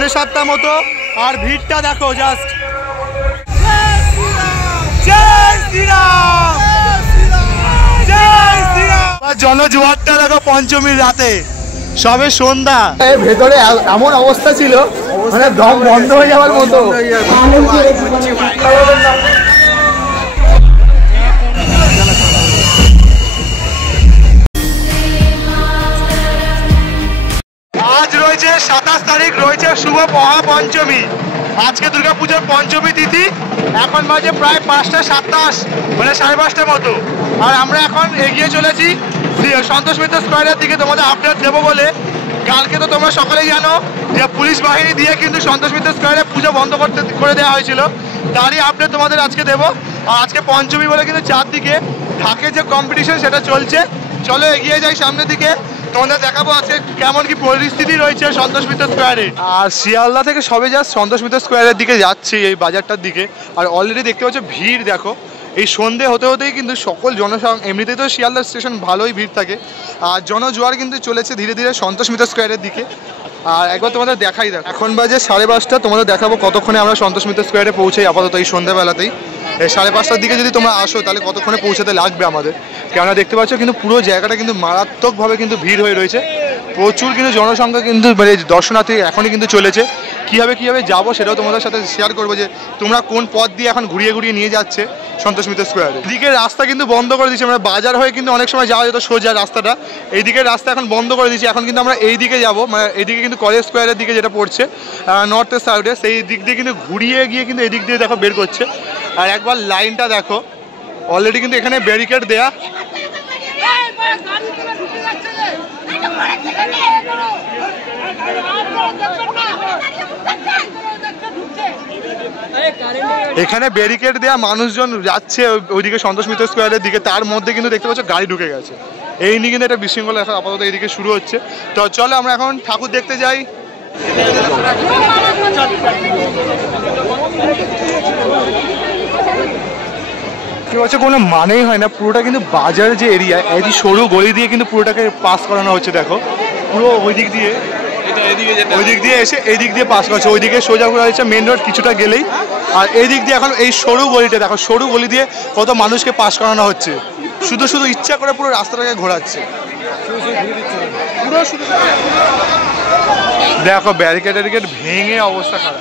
7:45 মতো। আর ভিড়টা দেখো জাস্ট, জনজোয়ারটা দেখো পঞ্চমীর রাতে, সবে সন্ধ্যা, ভেতরে এমন অবস্থা ছিল মানে দম বন্ধ হয়ে যাওয়ার মতো। আজ রয়েছে 27 তারিখ, রয়েছে শুভ মহাপঞ্চমী। আজকে দুর্গাপুজোর পঞ্চমী তিথি। এখন বাজে প্রায় 5:27, মানে 5:30 মতো। আর আমরা এখন এগিয়ে চলেছি সন্তোষ মিত্র স্কোয়ারের দিকে তোমাদের আপডেট দেবো বলে। কালকে তো তোমরা সকলেই জানো যে পুলিশ বাহিনী দিয়ে কিন্তু সন্তোষ মিত্র স্কোয়ারে পুজো বন্ধ করে দেওয়া হয়েছিল, তারই আপডেট তোমাদের আজকে দেবো। আর আজকে পঞ্চমী বলে কিন্তু চারদিকে ঢাকের যে কম্পিটিশন সেটা চলছে। চলো এগিয়ে যাই সামনের দিকে, তোমাদের দেখাবো আজকে কেমন কি পরিস্থিতি রয়েছে সন্তোষ মিত্র স্কোয়ারে। আর শিয়ালদা থেকে সবে জাস্ট সন্তোষ মিত্র স্কোয়ারের দিকে যাচ্ছি, এই বাজারটার দিকে। আর অলরেডি দেখতে পাচ্ছ ভিড় দেখো, এই সন্ধে হতে হতেই কিন্তু সকল এমনিতেই তো শিয়ালদা স্টেশন ভালোই ভিড় থাকে, আর জনজোয়ার কিন্তু চলেছে ধীরে ধীরে সন্তোষ মিত্র স্কোয়ারের দিকে। আর একবার তোমাদের দেখাই দেখো, এখন বাজে 5:30, তোমাদের দেখাবো কতক্ষণে আমরা সন্তোষ মিত্র স্কোয়ারে পৌঁছাই। আপাতত এই সন্ধ্যাবেলাতেই এই 5:30টার দিকে যদি তোমরা আসো তাহলে কতক্ষণে পৌঁছাতে লাগবে আমাদের। কেননা দেখতে পাচ্ছ কিন্তু পুরো জায়গাটা কিন্তু মারাত্মকভাবে কিন্তু ভিড় হয়ে রয়েছে, প্রচুর কিন্তু জনসংখ্যা কিন্তু মানে দর্শনার্থী এখনই কিন্তু চলেছে। কীভাবে যাবো সেটাও তোমাদের সাথে শেয়ার করবো, যে তোমরা কোন পথ দিয়ে এখন ঘুরিয়ে ঘুরিয়ে নিয়ে যাচ্ছে সন্তোষ মিত্র স্কোয়ারে। এদিকে রাস্তা কিন্তু বন্ধ করে দিয়েছে, আমরা বাজার হয়ে কিন্তু অনেক সময় যাওয়া যেত সোজা রাস্তাটা, এইদিকে রাস্তা এখন বন্ধ করে দিয়েছে। এখন কিন্তু আমরা এই দিকে যাবো, মানে এইদিকে কিন্তু কলেজ স্কোয়ারের দিকে যেটা পড়ছে নর্থের সাইডে, সেই দিক দিয়ে কিন্তু ঘুরিয়ে গিয়ে কিন্তু এই দিক দিয়ে দেখো বের করছে। আর একবার লাইনটা দেখো, অলরেডি কিন্তু এখানে ব্যারিকেড দেয়া। এখানে ব্যারিকেড দেয়া, মানুষজন যাচ্ছে ওইদিকে সন্তোষ মিত্র স্কোয়ারের দিকে, তার মধ্যে কিন্তু দেখতে পাচ্ছ গাড়ি ঢুকে গেছে। এই নিয়ে কিন্তু একটা বিশৃঙ্খলা এখন আপাতত এইদিকে শুরু হচ্ছে। তো চলো আমরা এখন ঠাকুর দেখতে যাই। কি বলছে কোনো মানেই হয় না, পুরোটা কিন্তু বাজার যে এরিয়া, এই সরু গলি দিয়ে কিন্তু পুরোটাকে পাস করানো হচ্ছে। দেখো পুরো ওই দিক দিয়ে এসে এই দিক দিয়ে পাস করছে, ওইদিকে সোজা করা হচ্ছে মেন রোড কিছুটা গেলেই। আর এই দিক দিয়ে এখন এই সরু গলিটা দেখো, সরু গলি দিয়ে কত মানুষকে পাস করানো হচ্ছে, শুধু ইচ্ছা করে পুরো রাস্তাটাকে ঘোরাচ্ছে পুরো শুধু। দেখো ব্যারিকেড ভেঙে অবস্থা খারাপ।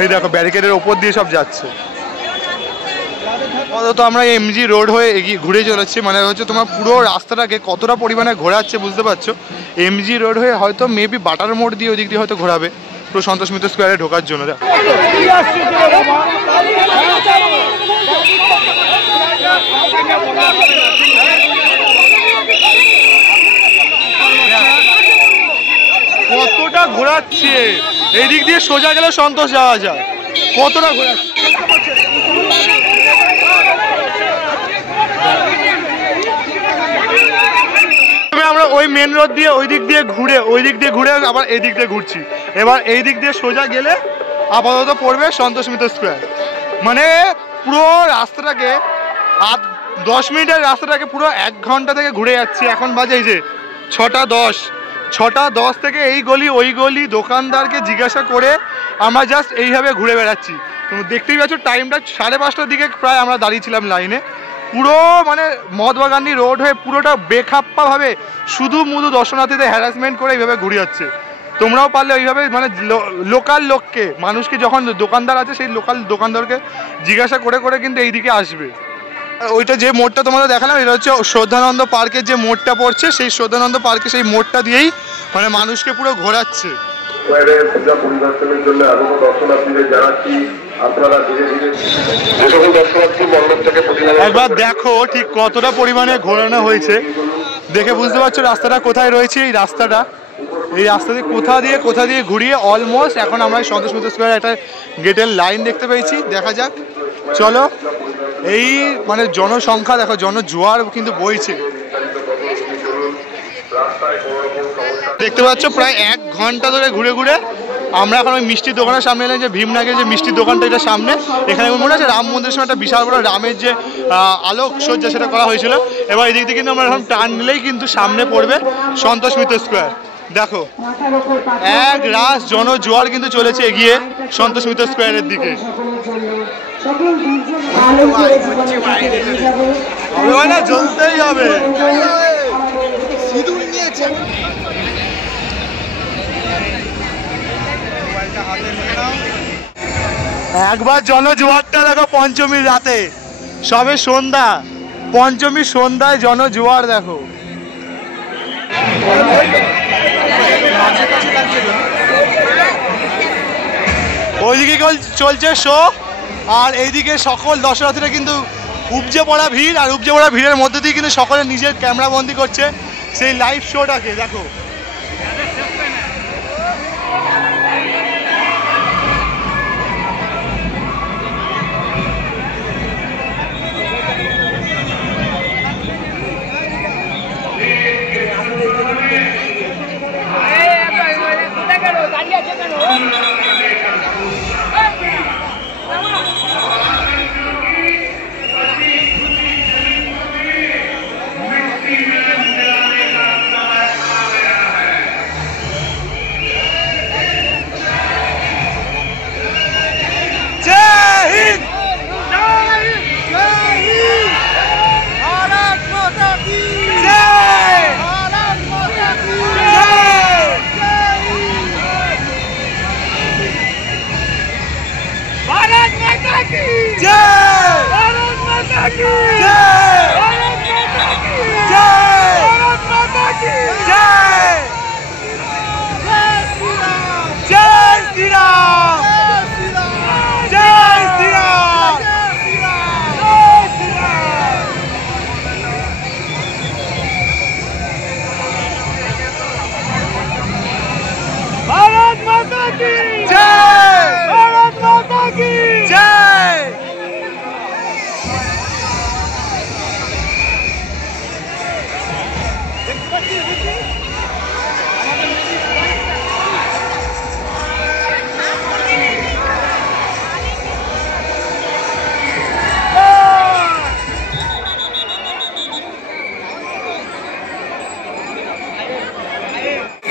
এই দেখো ব্যারিকেডের ওপর দিয়ে সব যাচ্ছে। তো আমরা এমজি রোড হয়ে এগিয়ে ঘুরে চলেছি, মানে হচ্ছে তোমার পুরো রাস্তাটাকে কতটা পরিমাণে ঘোরাচ্ছে বুঝতে পারছো। এমজি রোড হয়ে হয়তো মেবি বাটার মোড় দিয়ে ওই দিক দিয়ে হয়তো ঘোরাবে পুরো সন্তোষ মিত্র স্কোয়ারে ঢোকার জন্য। কতটা ঘোরাচ্ছে, এই দিক দিয়ে সোজা গেলে সন্তোষ যাওয়া যায়, কতটা ঘোরাচ্ছে। আমরা ওই মেন রোড দিয়ে ওই দিক দিয়ে ঘুরে আবার এই দিক দিয়ে ঘুরছি। এবার এই দিক দিয়ে সোজা গেলে আপাতত পড়বে সন্তোষ মিত্র স্কোয়ার। মানে পুরো রাস্তাটাকে 10 মিনিটের রাস্তাটাকে পুরো 1 ঘন্টা থেকে ঘুরে যাচ্ছি। এখন বাজে এই যে 6:10 থেকে এই গলি ওই গলি দোকানদারকে জিজ্ঞাসা করে আমরা জাস্ট এইভাবে ঘুরে বেড়াচ্ছি। তুমি দেখতেই পাচ্ছ টাইমটা 5:30টার দিকে প্রায় আমরা দাঁড়িয়েছিলাম লাইনে। পুরো মানে মহাত্মা গান্ধী রোড হয়ে পুরোটা বেখাপ্পাভাবে শুধু দর্শনার্থীদের হ্যারাসমেন্ট করে এইভাবে ঘুরে যাচ্ছে। তোমরাও পারলে এইভাবে মানে লোকাল লোককে, মানুষকে, যখন দোকানদার আছে সেই লোকাল দোকানদারকে জিজ্ঞাসা করে কিন্তু এই দিকে আসবে। ওইটা যে মোড়টা তোমাদের দেখালাম, এটা হচ্ছে শ্রদ্ধানন্দ পার্কের যে মোড়টা পড়ছে, সেই শ্রদ্ধানন্দ পার্কে সেই মোড়টা দিয়েই মানে মানুষকে পুরো ঘোরাচ্ছে। একবার দেখো ঠিক কতটা পরিমাণে ঘোরানো হয়েছে, দেখে বুঝতে পারছো রাস্তাটা কোথায় রয়েছে। এই রাস্তা দিয়ে কোথা দিয়ে ঘুরিয়ে অলমোস্ট এখন আমরা সন্তোষ মিত্র স্কোয়ারে একটা গেটের লাইন দেখতে পেয়েছি। দেখা যাক, চলো। এই মানে জনসংখ্যা দেখো, জনজোয়ার কিন্তু বইছে। দেখতে পাচ্ছ প্রায় 1 ঘন্টা ধরে ঘুরে আমরা এখন ওই মিষ্টির দোকানের সামনে এলাম, যে ভীমনাগের যে মিষ্টির দোকানটা, এটা সামনে। এখানে মনে আছে রাম মন্দিরের সময় একটা বিশাল বড় রামের যে আলোক সজ্জা সেটা করা হয়েছিল। এবার এদিক থেকে কিন্তু আমরা এখন টার্ন নিলেই কিন্তু সামনে পড়বে সন্তোষ মিত্র স্কোয়ার। দেখো এক রাস জনজোয়ার কিন্তু চলেছে এগিয়ে সন্তোষ মিত্র স্কোয়ারের দিকে। জ্বলতেই হবে। একবার জনজোয়ারটা দেখো পঞ্চমীর রাতে, সবে সন্ধ্যা, পঞ্চমীর সন্ধ্যায় জনজোয়ার দেখো। ওইদিকে চলছে শো, আর এইদিকে সকল দর্শনার্থীরা কিন্তু উপচে পড়া ভিড়, আর উপচে পড়া ভিড়ের মধ্যে দিয়ে কিন্তু সকলে নিজের ক্যামেরা বন্দি করছে সেই লাইভ শোটাকে। দেখো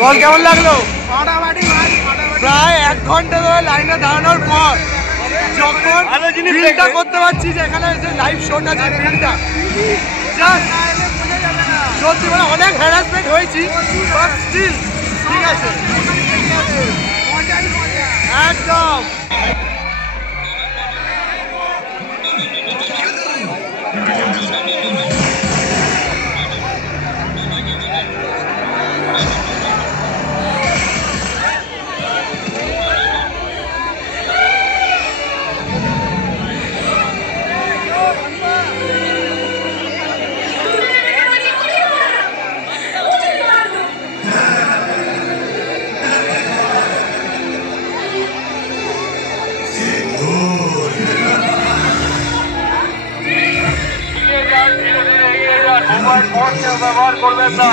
বল কেমন লাগলো? প্রায় 1 ঘন্টা ধরে লাইনে দাঁড়ানোর পর যখন ফিলটা করতে পারছি যে এখানে যে লাইভ শোটা, যে ফিলটা সত্যি মানে অনেক হ্যারাসমেন্ট হয়েছি, বাট স্টিল ঠিক আছে একদম। ব্যবহার করবেন না।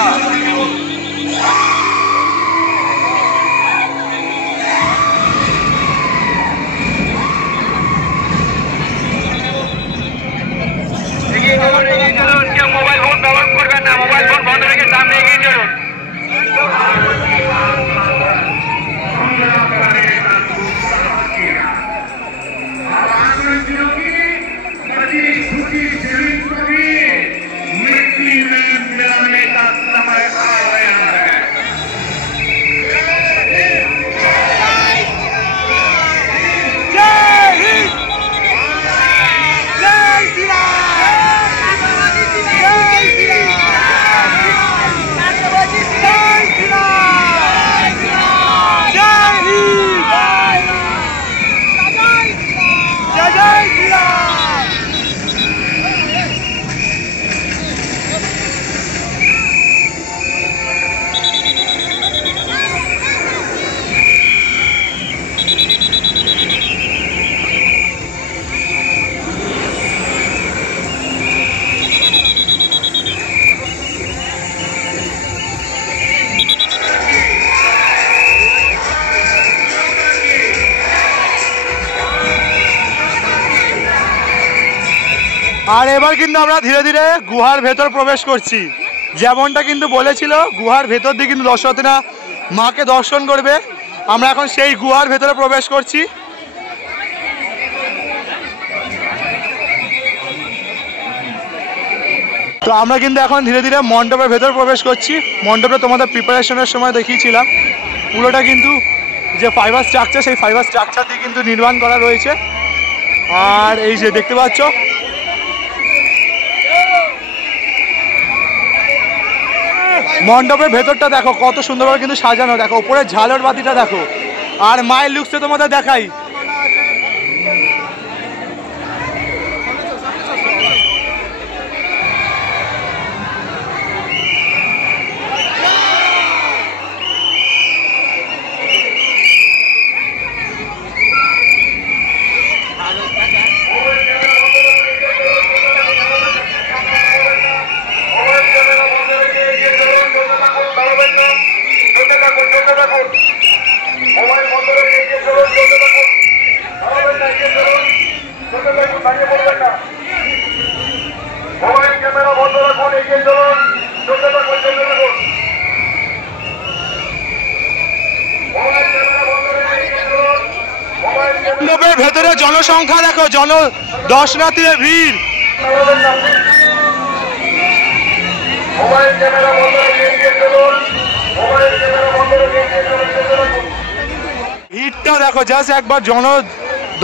মোবাইল ফোন ব্যবহার করবেন না, মোবাইল ফোন বন্ধ রেখে সামনে এগিয়ে চলুন। मिलाने का समय আর এবার কিন্তু আমরা ধীরে ধীরে গুহার ভেতর প্রবেশ করছি। যেমনটা কিন্তু বলেছিল গুহার ভেতর দিয়ে কিন্তু দর্শনার্থীরা মাকে দর্শন করবে। আমরা এখন সেই গুহার ভেতরে প্রবেশ করছি। তো আমরা কিন্তু এখন ধীরে ধীরে মণ্ডপের ভেতর প্রবেশ করছি। মণ্ডপে তোমাদের প্রিপারেশনের সময় দেখিয়েছিলাম পুরোটা কিন্তু যে ফাইবার স্ট্রাকচার, সেই ফাইবার স্ট্রাকচার দিয়ে কিন্তু নির্মাণ করা রয়েছে। আর এই যে দেখতে পাচ্ছ মণ্ডপের ভেতরটা দেখো কত সুন্দরভাবে কিন্তু সাজানো। দেখো উপরে ঝালর বাতিটা দেখো। আর মায়ের লুকসে তোমাদের দেখাই, মণ্ডপের ভেতরে জনসংখ্যা দেখো, দর্শনার্থীদের ভিড়। ভিড়টা দেখো, জাস্ট একবার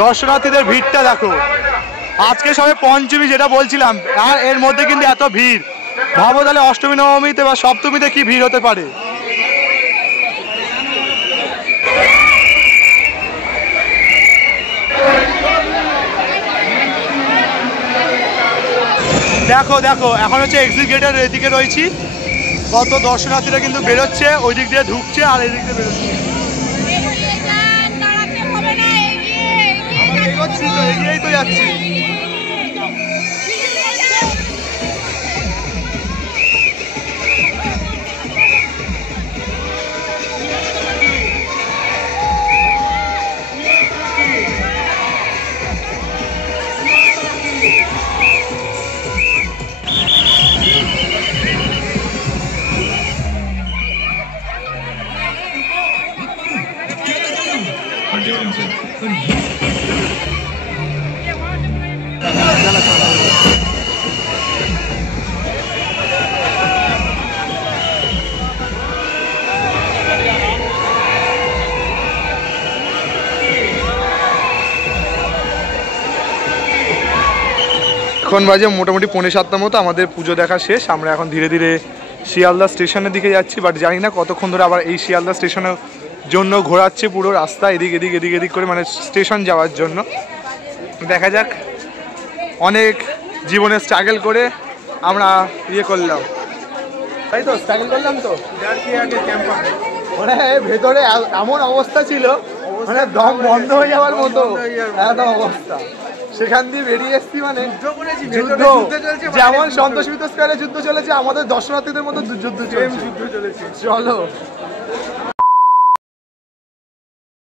দর্শনার্থীদের ভিড়টা দেখো। আজকে সবে পঞ্চমী যেটা বলছিলাম, আর এর মধ্যে কিন্তু এত ভিড়। ভাবো তাহলে অষ্টমী নবমীতে বা সপ্তমীতে কি ভিড় হতে পারে। দেখো দেখো এখন হচ্ছে এক্সিট গেটের এদিকে রয়েছি। কত দর্শনার্থীরা কিন্তু বেরোচ্ছে, ওই দিক দিয়ে ঢুকছে আর এই দিক দিয়ে বেরোচ্ছে। এগিয়েই তো যাচ্ছি। এখন বাজে মোটামুটি 6:45 মতো, আমাদের পুজো দেখা শেষ। আমরা এখন ধীরে ধীরে শিয়ালদা স্টেশনের দিকে যাচ্ছি, বাট জানি না কতক্ষণ ধরে আবার এই শিয়ালদা স্টেশনের জন্য ঘোরাচ্ছে পুরো রাস্তা এদিক এদিক এদিক এদিক করে, মানে স্টেশন যাওয়ার জন্য। দেখা যাক, অনেক জীবনে স্ট্রাগল করে আমরা ইয়ে করলাম, তাই তো স্ট্রাগল করলাম তো। মানে ভেতরে এমন অবস্থা ছিল, মানে দম বন্ধ হয়ে যাওয়ার মতো এত অবস্থা। সেখান দিয়ে বেরিয়ে এসছি, মানে যুদ্ধ যেমন সন্তোষ মিত্র স্কয়ারে যুদ্ধ চলেছে, আমাদের দর্শনার্থীদের মতো যুদ্ধ চলেছে। চলো